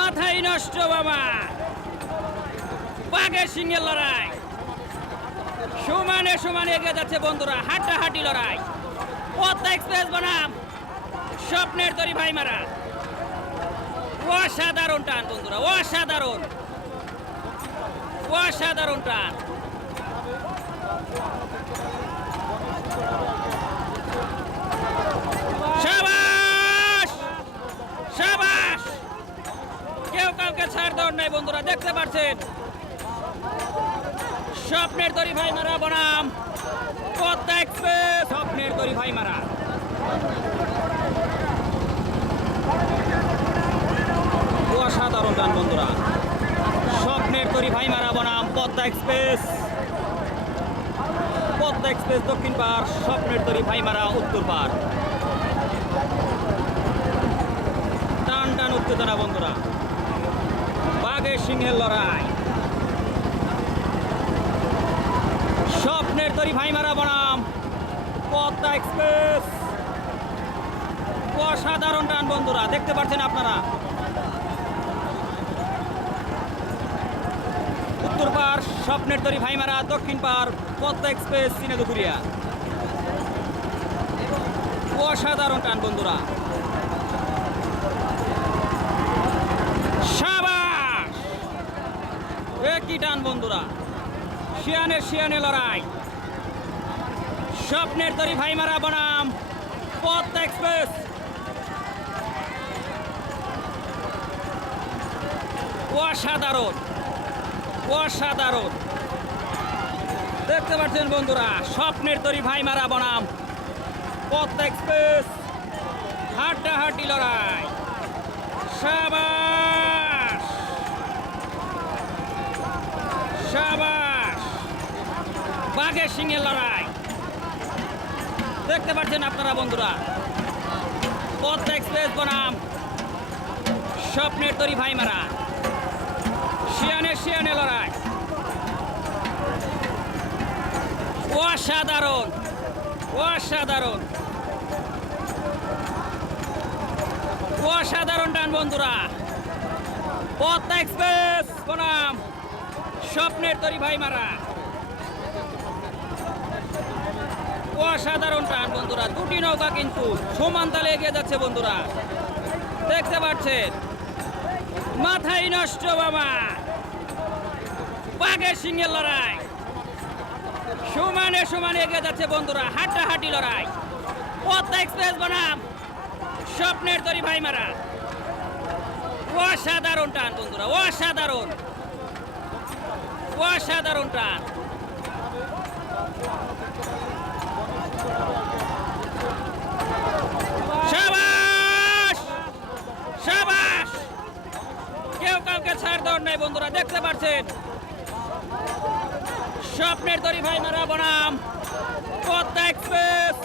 মাথায় নষ্ট বাবা, বাঘের সিংহের লড়াই সমানে সমানে এগিয়ে যাচ্ছে বন্ধুরা। হাড্ডাহাড্ডি লড়াই, পদ্মা এক্সপ্রেস বনাম স্বপ্নের তরি ভাইমারা। অসাধারণ টান বন্ধুরা, অসাধারণ অসাধারণ টান। শাবাশ শাবাশ, কেউ কাউকে ছাড় দেওয়ার নাই বন্ধুরা। দেখতে পাচ্ছেন স্বপ্নের তরি ভাইমারা বনাম পদ্মা এক্সপ্রেস। স্বপ্নের তরি ভাইমারা, অসাধারণ টান বন্ধুরা। স্বপ্নের তরি ভাইমারা বনাম পদ্মা এক্সপ্রেস। পদ্মা এক্সপ্রেস দক্ষিণ পার, স্বপ্নের তরি ভাইমারা উত্তর পার। টান টান উত্তেজনা বন্ধুরা, বাঘের সিংহের লড়াই। স্বপ্নের তরি ভাইমারা বনাম পদ্মা এক্সপ্রেস। অসাধারণ টান বন্ধুরা, দেখতে পাচ্ছেন আপনারা। উত্তর পার স্বপ্নের তরি ভাইমারা, দক্ষিণ পার পদ্মা এক্সপ্রেস সিনেদুপুরিয়া। অসাধারণ টান বন্ধুরা। শাবাশ, একই টান বন্ধুরা। শিয়ানে লড়াই, স্বপ্নের তরি ভাইমারা বনাম পদ্মা এক্সপ্রেস। অসাধারণ অসাধারণ, দেখতে পাচ্ছেন বন্ধুরা। স্বপ্নের তরি ভাইমারা বনাম পদ্মা এক্সপ্রেস, হাড্ডাহাড্ডি লড়াই। শাবাশ শাবাশ, বাঘের সিংহের লড়াই। দেখতে পাচ্ছেন আপনারা বন্ধুরা। পদ্মা এক্সপ্রেস বনাম স্বপ্নের তরি ভাইমারা, শিয়ানে লড়াই। অসাধারণ অসাধারণ অসাধারণ টান বন্ধুরা। পদ্মা এক্সপ্রেস বনাম স্বপ্নের তরি ভাইমারা। অসাধারণ টান বন্ধুরা। দুটি নৌকা কিন্তু সমান তালে এগিয়ে যাচ্ছে বন্ধুরা, দেখতে পাচ্ছেন। মাথায় নষ্ট বাবা, বাঘের সিংহের লড়াই সমানে সমানে এগিয়ে যাচ্ছে বন্ধুরা। হাড্ডাহাড্ডি লড়াই, পদ্মা এক্সপ্রেস বনাম স্বপ্নের তরি ভাইমারা। অসাধারণ টান বন্ধুরা, অসাধারণ অসাধারণ টান। শাবাশ শাবাশ, কেউ কাউকে ছাড় দেওয়ার নাই বন্ধুরা। দেখতে পাচ্ছেন স্বপ্নের তরি ভাইমারা বনাম পদ্মা এক্সপ্রেস।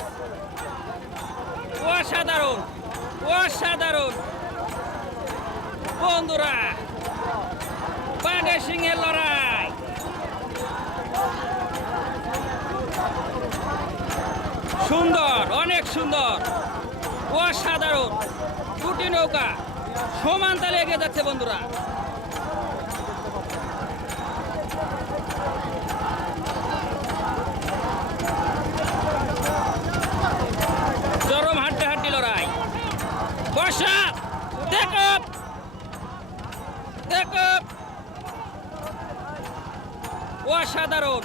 অসাধারণ অসাধারণ বন্ধুরা, বাঘের সিংহের লড়াই। সুন্দর, অনেক সুন্দর, অসাধারণ। দুটি নৌকা সমান তালে এগিয়ে যাচ্ছে বন্ধুরা। চরম হাড্ডাহাড্ডি লড়াই। বর্ষা দেখো দেখো, অসাধারণ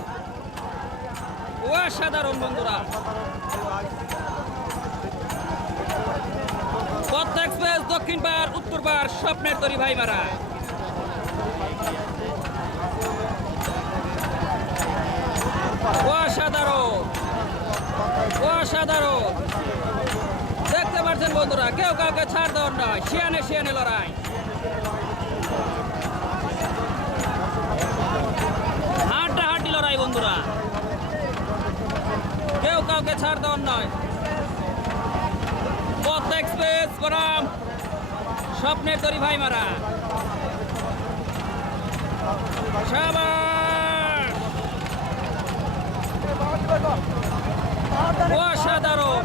অসাধারণ বন্ধুরা। পদ্মা এক্সপ্রেস দক্ষিণ পার, উত্তর পার স্বপ্নের তরি ভাইমারা। অসাধারণ অসাধারণ, দেখতে পাচ্ছেন বন্ধুরা। কেউ কাউকে ছাড় দেওয়ার নয়, শিয়ানে লড়াই। হাড্ডাহাড্ডি লড়াই বন্ধুরা, কেউ কাউকে ছাড় দেওয়ার নয়। পদ্মা এক্সপ্রেস বনাম স্বপ্নের তরি ভাইমারা। শাবাশ, অসাধারণ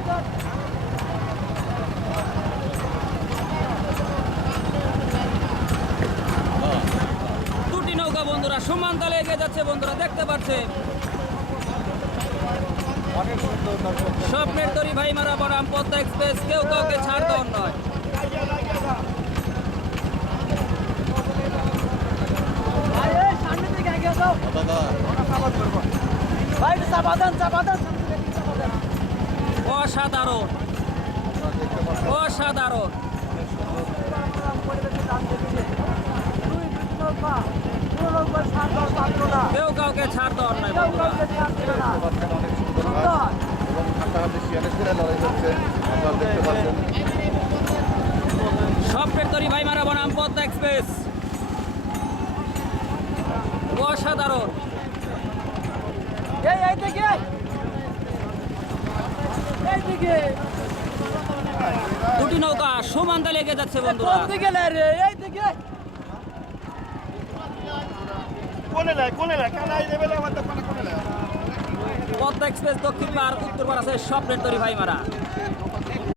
সমান তালে এগিয়ে যাচ্ছে বন্ধুরা, দেখতে পাচ্ছেন স্বপ্নের তরি ভাইমারা বনাম পদ্মা এক্সপ্রেস, কেউ কাউকে ছাড় দেওয়ার নয়। অসাধারণ অসাধারণ, কেউ কাউকে ছাড় দেওয়ার নয় বন্ধুরা। স্বপ্নের তরি ভাইমারা বনাম পদ্মা এক্সপ্রেস, অসাধারণ। দুটি নৌকা সমান তালে এগিয়ে যাচ্ছে বন্ধুরা। পদ্মা এক্সপ্রেস দক্ষিণ পার, উত্তর পার আছে স্বপ্নের তরি ভাইমারা।